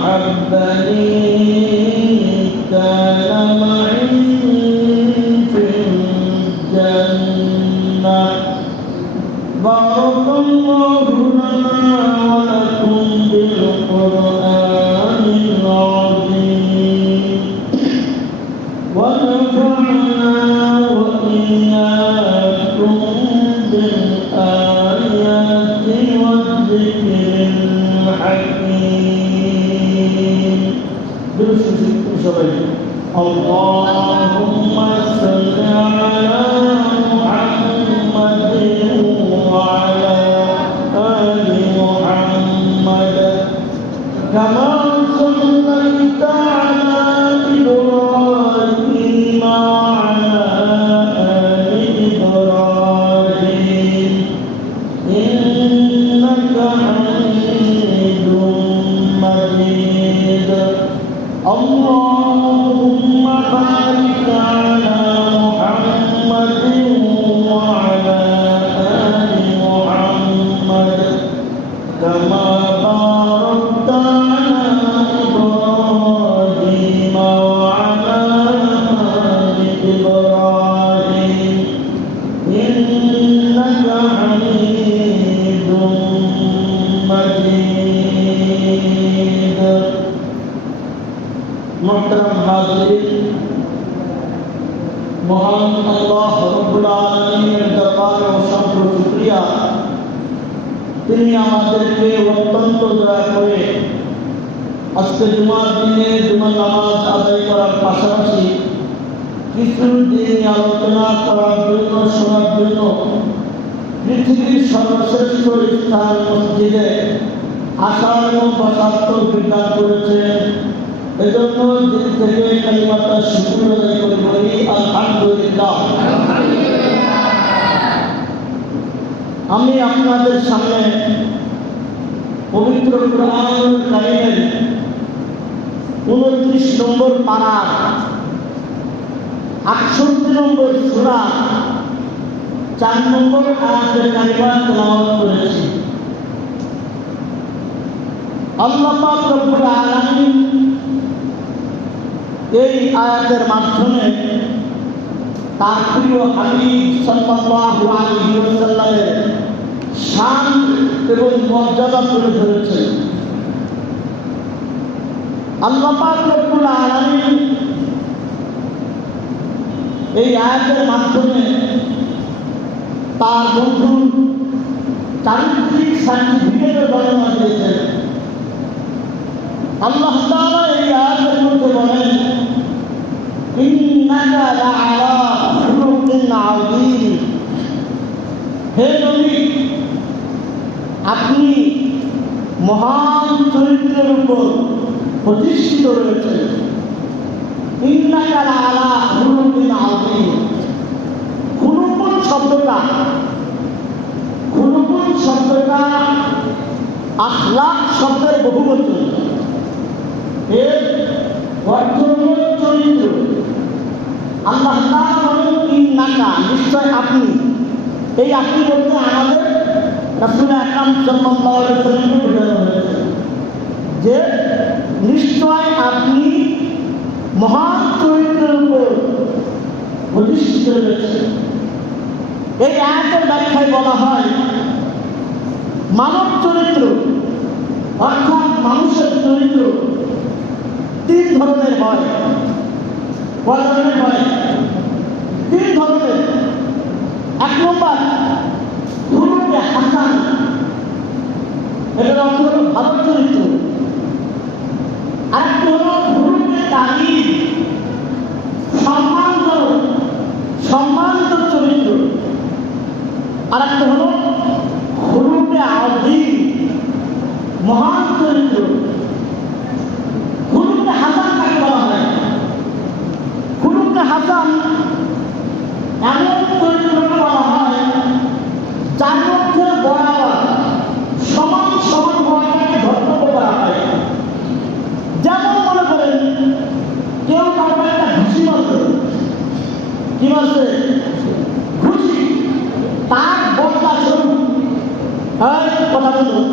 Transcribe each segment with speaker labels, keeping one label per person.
Speaker 1: أحبني মোহতারাম হাজির, মহান আল্লাহ রব্বুল আলামিনের দরবারে অসংখ্য শুকরিয়া। তিনি আমাদেরকে অত্যন্ত দয়া করে আজকে জুমার দিনে জুমার নামাজ আদায় করার পাশাপাশি কিছু দিন আলোচনা করার জন্য, শোনার জন্য পৃথিবীর সর্বশ্রেষ্ঠ স্থান মসজিদে আসার এবং বসাত্ম বিদান করেছেন। আমি আপনাদের সামনে পবিত্র উনত্রিশ নম্বর পাড়া আটষট্টি নম্বর সুরা, চার নম্বর আয়াতের কারিমা তেলাওয়াত করেছি। আল্লাহ পাক রব্বুল আলামিন এই আয়াতের মাধ্যমে তার প্রিয় হাবিব সাল্লাল্লাহু শান এবং মর্যাদা তুলে আলামিন এই আয়াতের মাধ্যমে তার বন্ধু চারিত্রিক সার্টিফিকেটের বর্ণনা দিয়েছেন। আল্লাহ এই আয়াতের মধ্যে বলেন আপনি মহান চরিত্রের উপর প্রতিষ্ঠিত রয়েছেন। ইন্নাকা শব্দটা খুলুকুন শব্দটা আখলাক শব্দের বহুবচন এর হল চরিত্র। আল্লাহ তাআলা ইন্নাকা নিশ্চয় আপনি। এই আপনি বলতে আমাদের রাসুল আকরাম সাল্লাল্লাহু যে নিশ্চয় আপনি মহান চরিত্রের উপর রয়েছে এই আয়াতের ব্যাখ্যায় বলা হয়, মানব চরিত্র অর্থাৎ মানুষের চরিত্র তিন ধরনের হয়। কয় ধরনের হয় তিন ধরনের। এক নম্বর হুরুকে হাসান। এটার অর্থ হলো ভালো চরিত্র। আরেকটি হলো হুরুকে তালিম সম্মানজনক সম্মানিত চরিত্র। আরেকটা হলো হুরুকে আদিম মহান চরিত্র হুরুকে হাসান কাকে বলা হয় হুরুকে হাসান এমন চরিত্রকে বলা হয় যার মধ্যে বরাবর সমান সমান হওয়াটাকে ধর্তব্য করা হয় যেমন মনে করেন কেউ কাউকে একটা ঘুষি মারছে কি মারছে ঘুষি তার বদলা স্বরূপ হয় কথা বলুন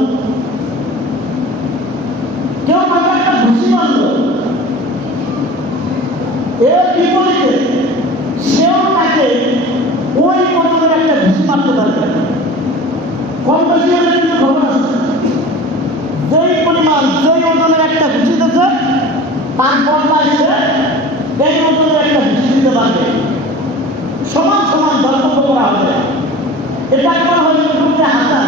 Speaker 1: কেউ কাউকে একটা ঘুষি মারল এর বিপরীতে সেও তাকে ওই পরিমাণে একটা ঘুষি মারতে পারবে কম বেশি হলে কিন্তু খবর আছে যেই পরিমাণ, যেই ওজনের একটা ঘুষি দিতে, তার বদলায় সে এই ওজনের একটা ঘুষি দিতে পারবে। সমান সমান দর্পত্য করা হবে। এটা করা হয় ইউটিউবে হাসান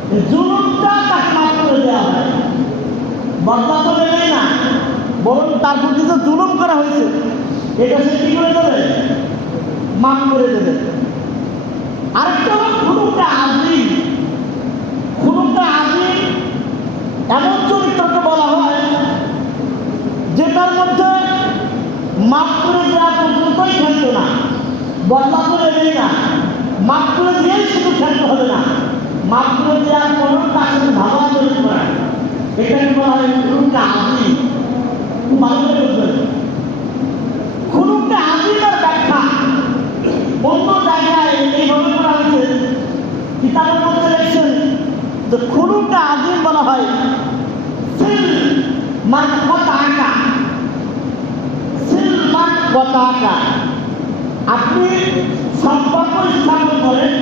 Speaker 1: জুলুমটা তাকে করে দেওয়া হয়। বদলা না, বরং তার প্রতি যে জুলুম করা হয়েছে, এটা সে কি করে দেবে? মাফ করে দেবে। আরেকটা হলো খুনুকটা আজিম। খুনুকটা আজিম এমন চরিত্রকে বলা হয় যেটার মধ্যে মাফ করে দেওয়া পর্যন্তই খেলতো না বদলা করে নেই না, মাফ করে দিয়েই শুধু খেলতে হবে না। মাফ করে এটাকে বলা হয় ব্যাখ্যা। অন্য জায়গায় এইভাবে করা হয়েছে, কিতাবের মধ্যে লিখছেন যে খুনুকটা আজিম বলা হয় সিল মান কথা আঁকা সিল মান কথা আপনি সম্পর্ক স্থাপন করেন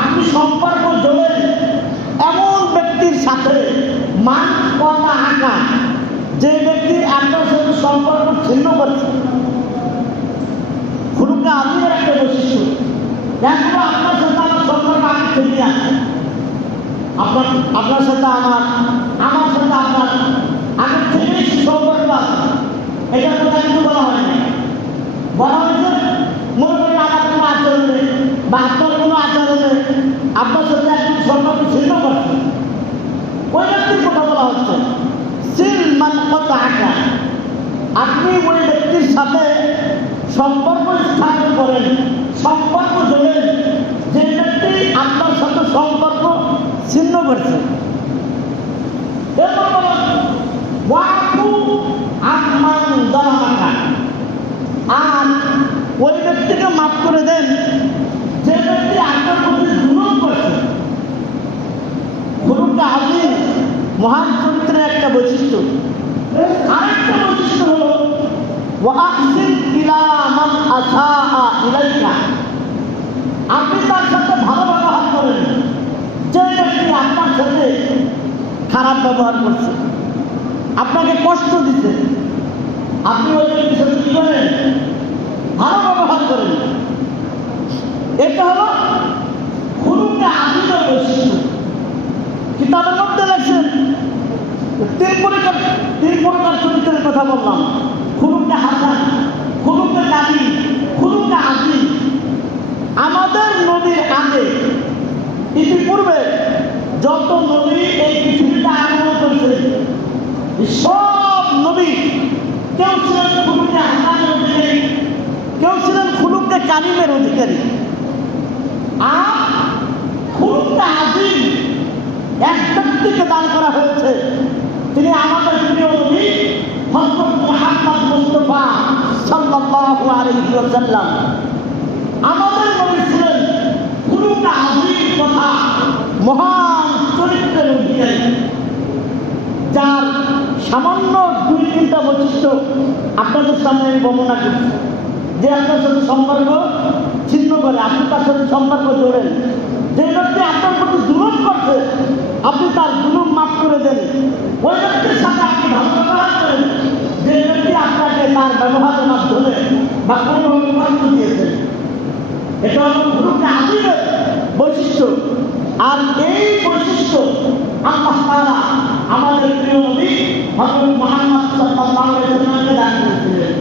Speaker 1: আপনি সম্পর্ক জোড়েন এমন ব্যক্তির সাথে মান কথা আঁকা যে ব্যক্তি আপনার সাথে সম্পর্ক ছিন্ন করছে খুনুকে আমির একটা বৈশিষ্ট্য আপনার সাথে আমার সম্পর্ক আগে থেকে আছে আপনার আপনার সাথে আমার আমার সাথে আপনার আগে থেকেই সম্পর্ক আছে। এটা কথা কিন্তু বলা হয়নি বলা হয়েছে, মনে করেন আমার কোনো আচরণে বা আপনার কোনো আচরণে আপনার সাথে একজন সম্পর্ক ছিন্ন করছে। ওই ব্যক্তির কথা বলা হচ্ছে। সিল মান কত আঁকা আপনি ওই ব্যক্তির সাথে সম্পর্ক স্থাপন করেন, সম্পর্ক জোড়েন যে ব্যক্তি আপনার সাথে সম্পর্ক ছিন্ন করছে। আর ওই ব্যক্তিকে মাফ করে দেন। যে ব্যক্তি আপনার প্রতি জুলুম করছে। গুরুটা আজিম মহান চরিত্রের একটা বৈশিষ্ট্য। আরেকটা বৈশিষ্ট্য হলো আপনি তার সাথে ভালো ব্যবহার করেন। যে ব্যক্তি আপনার সাথে খারাপ ব্যবহার করছে, আপনাকে কষ্ট দিতে আপনি ওই ব্যক্তির সাথে কি করেন? ভালো ব্যবহার করেন। এটা হলো খুলুকে আদিমের বৈশিষ্ট্য। কিতাবের মধ্যে লেখছেন, তিন প্রকার তিন প্রকার চরিত্রের কথা বললাম। খুলুকটা হাসান খুলুকটা কালি খুলুকটা হাসি আমাদের নদীর আগে, ইতিপূর্বে যত নদী এই পৃথিবীতে আগমন করেছে, সব নদী কেউ ছিলেন খুলুকটা হাসানের অধিকারী, কেউ ছিলেন খুলুকটা কালিমের অধিকারী। আর খুলুকটা হাসি এক ব্যক্তিকে দান করা হয়েছে। তিনি আমাদের প্রিয় নদী হজরত মোহাম্মদ মুস্তাফা সাল্লাল্লাহু আজিম কথা, মহান চরিত্রের অধিকারী যার সামান্য দুই তিনটা বৈশিষ্ট্য আপনাদের সামনে আমি বর্ণনা করছি। যে আপনার সাথে সম্পর্ক, ছিন্ন করে, আপনি তার সাথে সম্পর্ক জোড়েন। যে ব্যক্তি আপনার প্রতি জুলুম করছে, আপনি তার জুলুম মাফ করে দেন। ওই ব্যক্তির সাথে আপনি ভালো ব্যবহার করেন যে ব্যক্তি আপনাকে তার ব্যবহারের মাধ্যমে বা কোনোভাবে দিয়েছেন। এটা হলো গ্রুপে আজিমের বৈশিষ্ট্য। আর এই বৈশিষ্ট্য আল্লাহ তাআলা আমাদের প্রিয় নবী হযরত মুহাম্মদ দান করেছিলেন।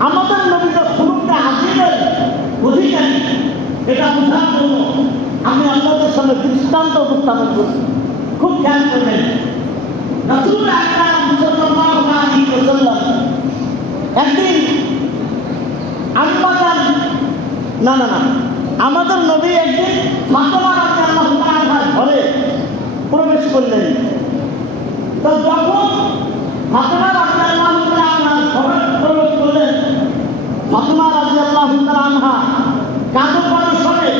Speaker 1: আমাদের অধিকারী। এটা বোঝার জন্য আমি আপনাদের সামনে দৃষ্টান্ত উপস্থাপন করছি। খুব খেয়াল করবেন। রাসূল আকরাম একদিন আম্মাজান না না না আমাদের নবী একদিন ফাতেমা রাদিয়াল্লাহু তাআলার ঘরে প্রবেশ করলেন তো যখন ফাতেমা রাদিয়াল্লাহু তাআলার ঘরে প্রবেশ করলেন ফাতেমা রাদিয়াল্লাহু তাআলা কাঁদো কাঁদো স্বরে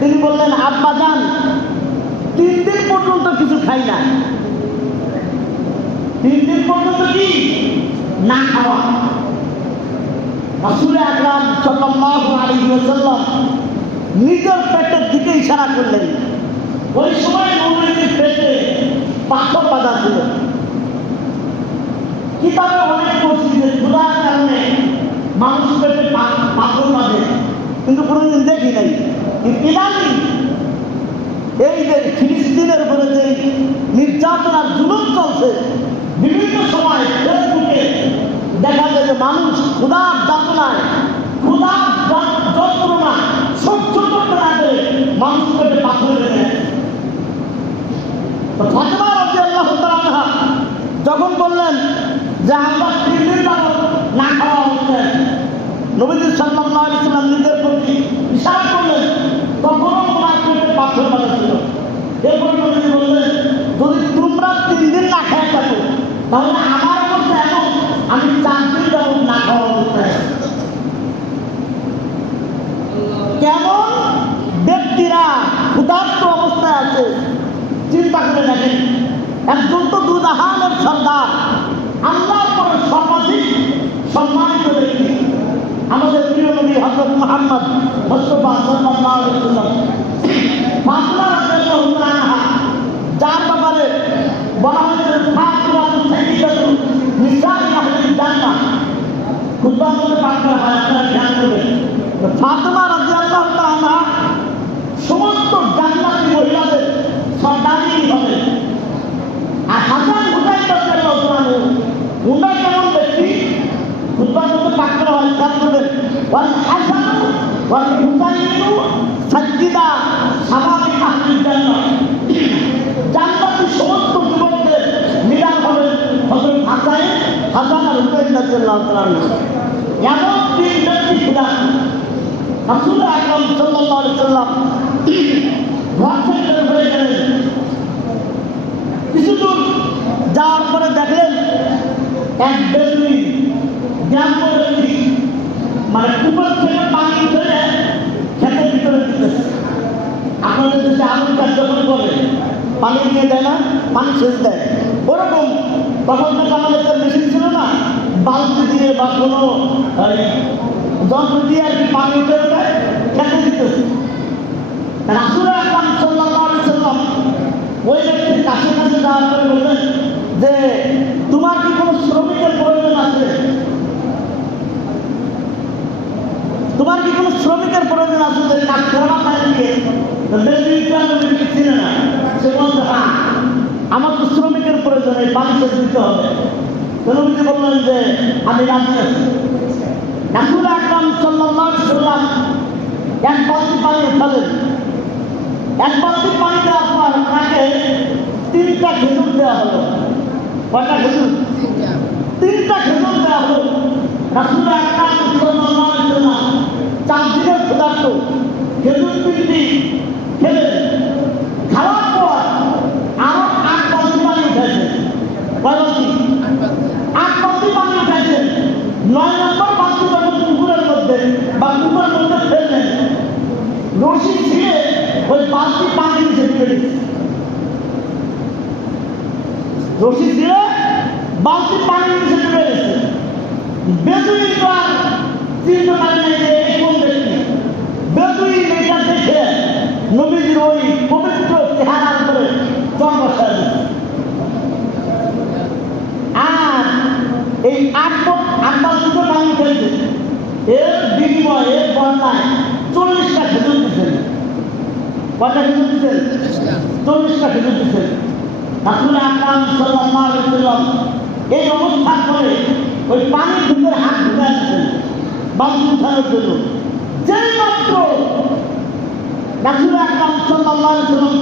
Speaker 1: তিনি বললেন, আব্বা যান তিন দিন পর্যন্ত কিছু খাই না তিন দিন পর্যন্ত কি? না খাওয়া। রাসূল আকরাম সাল্লাল্লাহু আলাইহি নিজের পেটের দিকে ইশারা করলেন। ওই সময় নবীজির পেটে পাথর বাঁধা ছিল। কিতাবে অনেক পড়ছি যে ক্ষুধার কারণে মানুষ পেটে পাথর বাঁধে, কিন্তু কোনোদিন দেখি নাই। ইদানিং এই যে ফিলিস্তিনের উপরে যে নির্যাতন আর জুলুম চলছে বিভিন্ন সময় ফেসবুকে দেখা যায় যে মানুষ ক্ষুধার যাতনায় ক্ষুধার যন- যন্ত্রণা সহ্য করতে না পেরে মানুষ পেটে পাথর তাআলা যখন বললেন যে আমরা তিন না খাওয়া আছি, নবীজি সাল্লাল্লাহু নিজের প্রতি ইশারা করলেন তখনও পাথর বাঁধা ছিল। এরপর নবীজি বললেন তাহলে আমার অবস্থা এমন আমি দিন যাবত না খাওয়া অবস্থায়। কেমন? ব্যক্তিরা ক্ষুধার্ত অবস্থায় আছে, চিন্তা করে দেখেন। একজন তো দুদাহানের সর্দার। আল্লাহর পরে সর্বাধিক সম্মানিত ব্যক্তি। আমাদের প্রিয় নবী হজরত মোহাম্মদ মোস্তফা সাল্লাল্লাহু আলাইহি ওয়াসাল্লাম ফাতিমা রাদিয়াল্লাহু তাআলা যার ব্যাপারে বলা হয়েছে ফাতিমা সাইয়্যিদাতু নিসাই আহলিল জান্নাহ খুতবার মধ্যে পাঠ করা হয় আপনারা ধ্যান করবেন ফাতিমা রাদিয়াল্লাহু তাআলা সমস্ত জান্নাতি মহিলাদের সর্দারি হবে। আর হাসান হুসাইন রাদিয়াল্লাহু তাআলা উনার কেমন ব্যক্তি? খুতবার মধ্যে পাঠ করা হয় খেয়াল করবেন ওয়াল হাসান, ওয়াল হুসাইন সাজ্জিদা হুসাইন এমন তিন ব্যক্তি ছিলেন রাসূল আকরাম গেলেন কিছু দূর যাওয়ার পরে দেখলেন এক গ্রাম্য ব্যক্তি মানে কুকুর থেকে পানি ধরে খেতের ভিতরে দিতেছে আপনাদের দেশে কাজ যখন করে পানি দিয়ে দেয় না পানি সেচ দেয় ওরকম তখন আমাদের মেশিন বালতি দিয়ে বা কোনো যন্ত্র দিয়ে আর কি পানি উঠে খেতে দিতেছে। রাসুল আকরাম সাল্লাল্লাহু আলাইহি সাল্লাম ওই ব্যক্তির কাছে কাছে যাওয়ার পরে বললেন যে, তোমার কি কোনো শ্রমিকের প্রয়োজন আছে? তোমার কি কোনো শ্রমিকের প্রয়োজন আছে? যে কাজ করা দিয়ে চিনে না। সে বলছে হ্যাঁ আমার তো শ্রমিকের প্রয়োজন, এই সেচ দিতে হবে। নবীজি বললেন যে, আমি আছি রাসুল আকরাম সাল্লাল্লাহু সাল্লাম এক বালতি পানি উঠালেন এক বালতি পানি দেওয়ার পর তাকে তিনটা খেজুর দেওয়া হলো। কয়টা খেজুর? তিনটা খেজুর দেওয়া হলো। রাসুল আকরাম সাল্লাল্লাহু আলাইহি ওয়াসাল্লাম চার দিনের ক্ষুধার্ত খেজুর পিন্ডি খেলেন খাওয়ার পর আরও আট বালতি পানি উঠেছে কয় বালতি আট বালতি পানি উঠেছেন নয় নম্বর বালতি যখন পুকুরের মধ্যে বা পুকুরের মধ্যে ফেললেন রশি ছিঁড়ে ওই বালতি পানি নিচে ফেলে দিচ্ছে রশি ছিঁড়ে বালতি পানি নিচে ফেলে দিচ্ছে বেদুই তো আর চিনতে পারে না যে এই কোন ব্যক্তি বেদুই এটা দেখে নবীজির ওই পবিত্র চেহারার উপরে চর বসায় দিচ্ছে আর এই আট আটবার দুটো পানি ফেলছে এর বিনিময়ে এর বন্যায় চল্লিশটা খেজুর দিচ্ছেন কয়টা খেজুর দিচ্ছেন চল্লিশটা খেজুর দিচ্ছেন রাসুল আকরাম সাল্লাল্লাহু আলাইহি ওয়াসাল্লাম এই অবস্থা করে ওই পানির ভিতরে হাত ঢুকে আসছেন বালতি উঠানোর জন্য। যেই মাত্র রাসুল আকরাম সাল্লাল্লাহু আলাইহি ওয়াসাল্লাম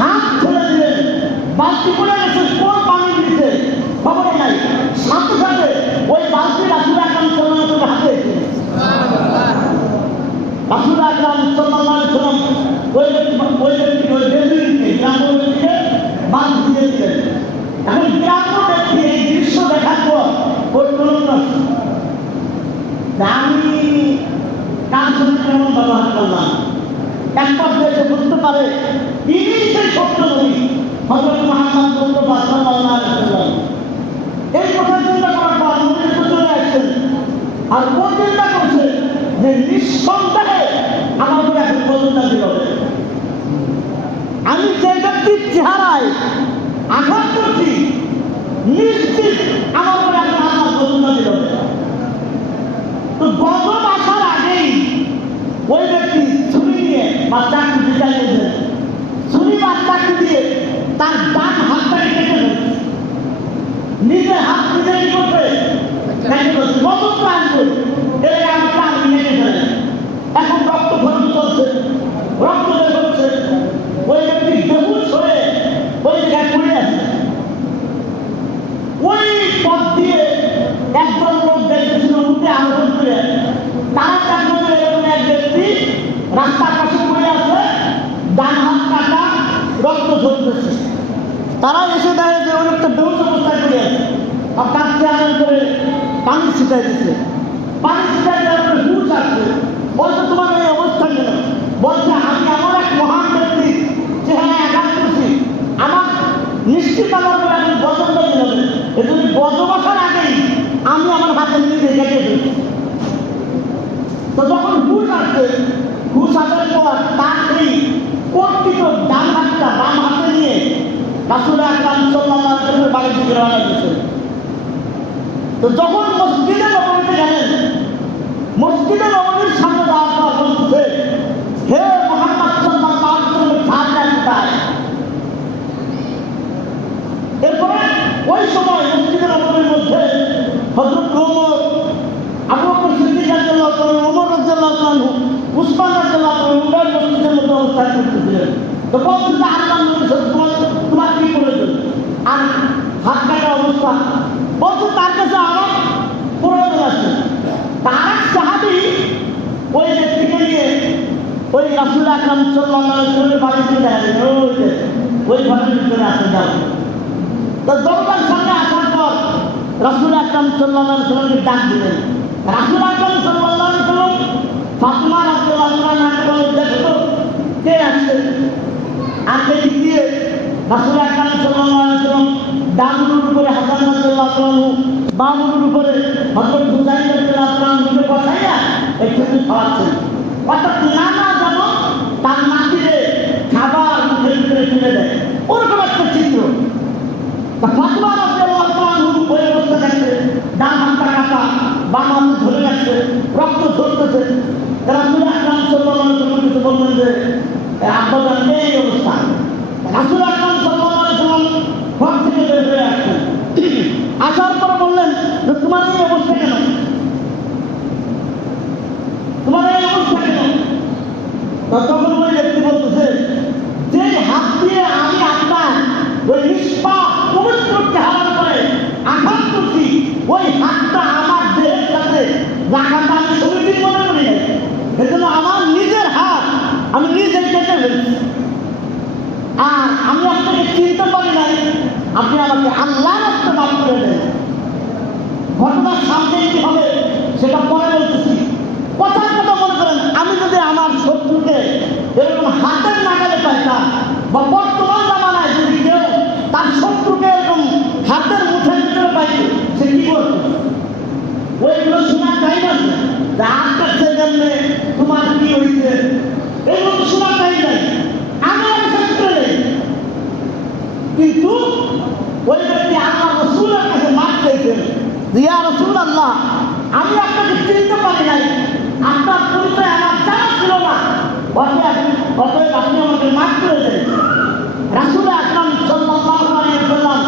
Speaker 1: হাত ছেড়ে দিলেন বালতি পড়ে গেছে কোন পানি দিচ্ছে খবর নাই। সাথে সাথে ওই বালতি রাসুল আকরাম সাল্লাল্লাহু আলাইহি ওয়াসাল্লাম হাতে। রাসুল আকরাম সাল্লাল্লাহু আলাইহি ওয়াসাল্লাম ওই ওই ব্যক্তি ওই বেদুইনকে গ্রাম্য ব্যক্তিকে বাদ দিয়ে দিলেন এখন গ্রাম্য ব্যক্তি এই দৃশ্য দেখার পর ওই তরুণ আমি কার সঙ্গে কেমন ব্যবহার করলাম এক পর্যায়ে বুঝতে পারে চিন্তা আর ও চিন্তা করছে যে নিঃসন্দেহে আমি যে ব্যক্তির চেহারায় আঘাত করছি নিশ্চিত আমার উপরে আমার বদলটা দিল তো গজব আসার আগেই ওই ব্যক্তি ছুরি নিয়ে বা চাকরি চালিয়েছে ছুরি বা চাকরি দিয়ে তার ডান হাতটাকে কেটে ফেলছে নিজে হাত নিজে কি করছে গজব প্রাণ করে। এর আমার প্রাণ ফেলে এখন রক্ত খরচ চলছে রক্ত বের হচ্ছে ওই ব্যক্তি বেহুশ হয়ে ওই জায়গায় পড়ে আছে ওই পথ দিয়ে একজন লোক দেখতেছিল উঠে আলোচন করে তারা দেখল যে এরকম এক ব্যক্তি রাস্তার পাশে পড়ে আছে ডান হাত কাটা রক্ত ঝরতেছে তারা এসে দেখে যে ওই লোকটা বেহুশ অবস্থায় পড়ে আছে আর কাঁদতে আনার করে ছিটাই দিচ্ছে পানি ছিটাই দেওয়ার আসছে বলছে, তোমার এই অবস্থা কেন? বলছে, আমি এমন এক মহান ব্যক্তি চেহারা আঘাত করছি। আমার নিশ্চিত আমার উপরে এখন বসন্ত দিন হবে বসবাসার আগেই আমি আমার হাতে নিজে কেটে ফেলছি তো যখন হুশ আসছে হুশ আসার পর তার সেই কর্তৃত ডান হাতটা বাম হাতে নিয়ে রাসুল আকরাম সাল্লাল্লাহু বাড়ির দিকে রওনা তো যখন মসজিদে নবমীতে গেলেন, মসজিদে নবমীর সামনে পর বলছে, হে মোহাম্মদ সাল্লাল্লাহু আলাইহি কোথায় এরপরে ওই সময় মসজিদের নবমীর মধ্যে হযরত ওমর, আবু বকর সিদ্দিক রাদিয়াল্লাহু তাআলা ওমর রাদিয়াল্লাহু আনহু, উসমান রাদিয়াল্লাহু আনহু উভয় মসজিদের মধ্যে অবস্থান করতেছিলেন। তো বলছে আল্লাহ নবী তোমার কি করেছেন আর হাত কাটা অবস্থা বলছে, তার কাছে আরও প্রয়োজন আছে। তার সাহাবি ওই ব্যক্তিকে নিয়ে ওই রাসুল আকরাম ওয়াসাল্লামের বাড়িতে দেখা ওই ঘরের ভিতরে আসে যাও। তো দরবার সামনে আসার পর রাসুল আকরাম আলাইহি ওয়াসাল্লামকে ডাক দিলেন। রাসুল আকরাম ওয়াসাল্লাম ফাতিমা রাদিয়াল্লাহু আনহাকে বলে দেখো কে আসছে আর দিয়ে রাসুল আকরাম সাল্লাল্লাহু ডানুর উপরে হাসান আনহু বামুর উপরে হযরত হুসাইন রাদিয়াল্লাহু আনহুকে বসাইয়া একটু খাওয়াচ্ছেন অর্থাৎ নানা যেমন তার মাটিতে খাবার মুখের ভিতরে তুলে দেয়। ওরকম একটা চিত্র। ফাতিমা আনহু ওই অবস্থা দেখছে, ডান হাতটা কাটা, বাম হাত ধরে রাখছে, রক্ত রাসুল আকরাম সাল্লাল্লাহু আলাইহি ওয়াসাল্লাম কিছু বললেন যে আব্বা এই অবস্থা। রাসুল ওয়াসাল্লাম ঘর থেকে বের হয়ে আসছেন আসার পর বললেন যে তোমার এই অবস্থা কেন তোমার এই অবস্থা কেন তা তখন ওই ব্যক্তি বলতেছে যে হাত দিয়ে আমি আপনার ওই নিষ্পাপ পবিত্র চেহারার উপরে আঘাত করছি ওই হাতটা আমার আপনি আমাকে আল্লাহ রাস্তা মাফ করে দেন। ঘটনার সামনে কি হবে, সেটা পরে বলতেছি। কথার কথা মনে করেন আমি যদি আমার শত্রুকে এরকম হাতের নাগালে পাইতাম, বা বর্তমান জামানায় যদি কেউ তার শত্রুকে এরকম হাতের মুঠের ভিতরে পাইত, সে কি করত? ওইগুলো শোনা চাই না যে হাত তোমার কি হয়েছে এগুলো শোনা চাই নাই। আমি কিন্তু ওই ব্যক্তি আল্লাহ রসুলের কাছে মাপ চাইছেন রিয়া রসুল আল্লাহ আমি আপনাকে চিনতে পারি নাই। আপনার পরিচয় আমার জানা ছিল না। অতএব আপনি আমাকে মাফ করে দেন আকরাম সাল্লাল্লাহু আলাইহি ওয়াসাল্লাম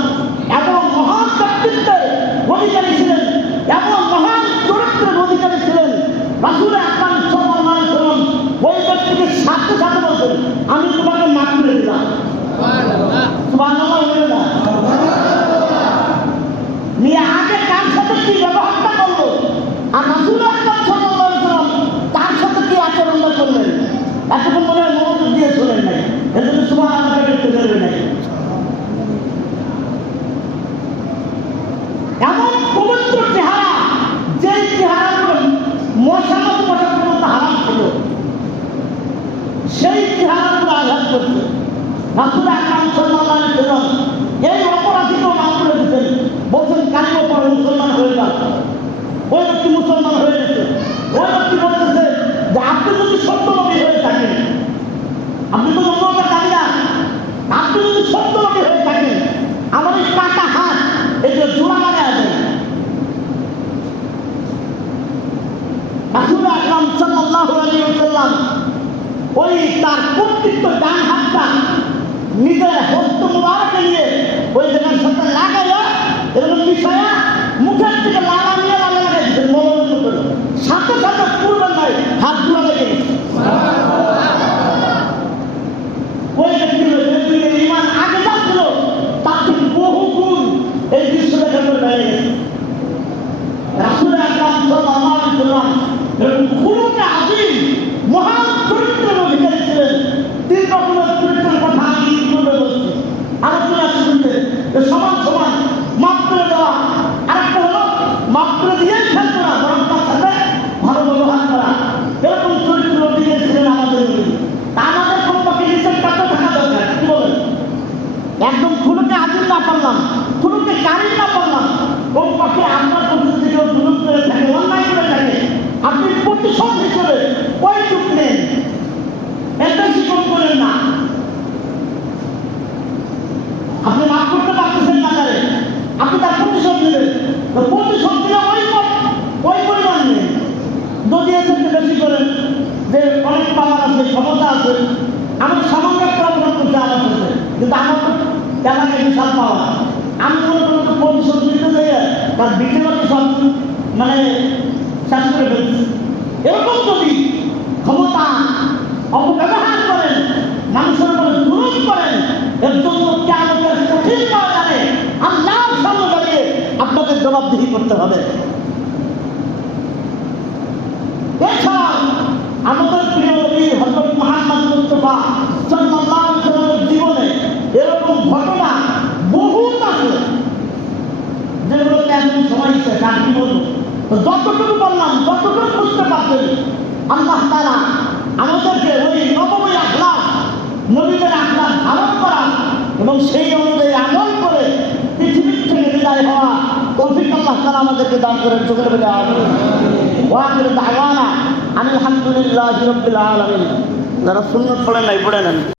Speaker 1: এমন মহান ব্যক্তিত্বের অধিকারী ছিলেন এমন মহান চরিত্রের অধিকারী ছিলেন রাসুল আকরাম সাল্লাল্লাহু আলাইহি ওয়াসাল্লাম ওই ব্যক্তিকে সাথে সাথে বলছেন আমি তোমাকে মাফ করে দিলাম সুবহানাল্লাহ বলে না নিয়ে আগে কার সাথে কি ব্যবহারটা করল আর রাসুল আকরাম সাল্লাল্লাহু আলাইহি ওয়াসাল্লাম তার সাথে কি আচরণটা করলেন এতক্ষণ মনে হয় মনোযোগ দিয়ে শোনেন নাই এজন্য সুবহানাল্লাহ দেখতে পারবে নাই এমন পবিত্র চেহারা যে চেহারাগুলো মশানো মশা পর্যন্ত হারাম ছিল সেই চেহারাগুলো আঘাত করছে রাসুল আকরাম সাল্লাল্লাহু আলাইহি ওয়াসাল্লাম এই অপরাধীকেও মাফ করে দিতেন বলছেন কালিমা পরে মুসলমান হয়ে যান ওই ব্যক্তি মুসলমান হয়ে গেছে ওই ব্যক্তি বলতেছে যে আপনি যদি সত্য নবী হয়ে থাকেন আপনি তো অন্যটা জানি না আপনি যদি সত্য নবী হয়ে থাকেন আমার এই কাটা হাত এই যে জোড়া মানে আছে রাসুল আকরাম সাল্লাল্লাহু আলাইহি ওয়াসাল্লাম ওই তার কর্তৃত্ব ডান হাতটা নিজের হস্ত মুবারকে নিয়ে ওই জায়গার এরকম মুখের থেকে লালা নিয়ে লালা লাগাই দিচ্ছেন করে সাথে সাথে পূর্বের নয় হাত লেগে আগে যা ছিল তার থেকে বহু এই মহান চরিত্রের অধিকারী ছিলেন তিন রকমের চরিত্রের কথা আমি ইতিপূর্বে বলছি আলোচনা শুনতে যে সমান সমান মাপ করে দেওয়া আরেকটা হলো মাপ করে দিয়েই ফেলতো না বরং তার সাথে ভালো ব্যবহার করা এরকম চরিত্রের অধিকারী ছিলেন আমাদের নবী। তা আমাদের কমপক্ষে নিচের কাছে থাকা দরকার কি বলেন একদম খুলুকে আজিম না পারলাম খুলুকে কারিম না পারলাম কমপক্ষে আপনার পরিস্থিতি কেউ দুরুপ করে থাকে অন্যায় করে থাকে আপনি প্রতিশোধ হিসেবে ওই চুপ নেন এটা শিকন করেন না আপনি মাফ করতে পারতেছেন না তারে আপনি তার প্রতিশোধ নেবেন তো প্রতিশোধ দিলে ওই পর- ওই পরিমাণ নেই যদি এর থেকে বেশি করেন যে অনেক পাওয়ার আছে ক্ষমতা আছে আমার সামান্য একটা অপরাধ করতে আমার সাথে কিন্তু আমার তো এলাকায় বিশাল পাওয়া আমি মনে করি তো প্রতিশোধ নিতে যাই তার বিকেলকে সব মানে শেষ করে ফেলছি এরকম যদি ক্ষমতা অপব্যবহার করেন মানুষের উপরে জুলুম করেন এর জন্য কেমন কঠিন পাওয়া যাবে আল্লাহর সামনে দাঁড়িয়ে আপনাদের জবাবদিহি করতে হবে। আমাদের প্রিয় মুহাম্মদ মুস্তাফা এরকম যতটুকু বললাম যতটুকু বুঝতে পারছেন, আল্লাহ তারা আমাদেরকে ওই নবমী আখলাক নবীদের আখলাক ধারণ করা এবং সেই অনুযায়ী আমল করে পৃথিবীর থেকে বিদায় হওয়া তৌফিক আল্লাহ তারা আমাদেরকে দান করেন চোখের বেদে ওয়াকির দাওয়ানা আলহামদুলিল্লাহ রব্বিল আলামিন। যারা সুন্নত পড়েন নাই, পড়ে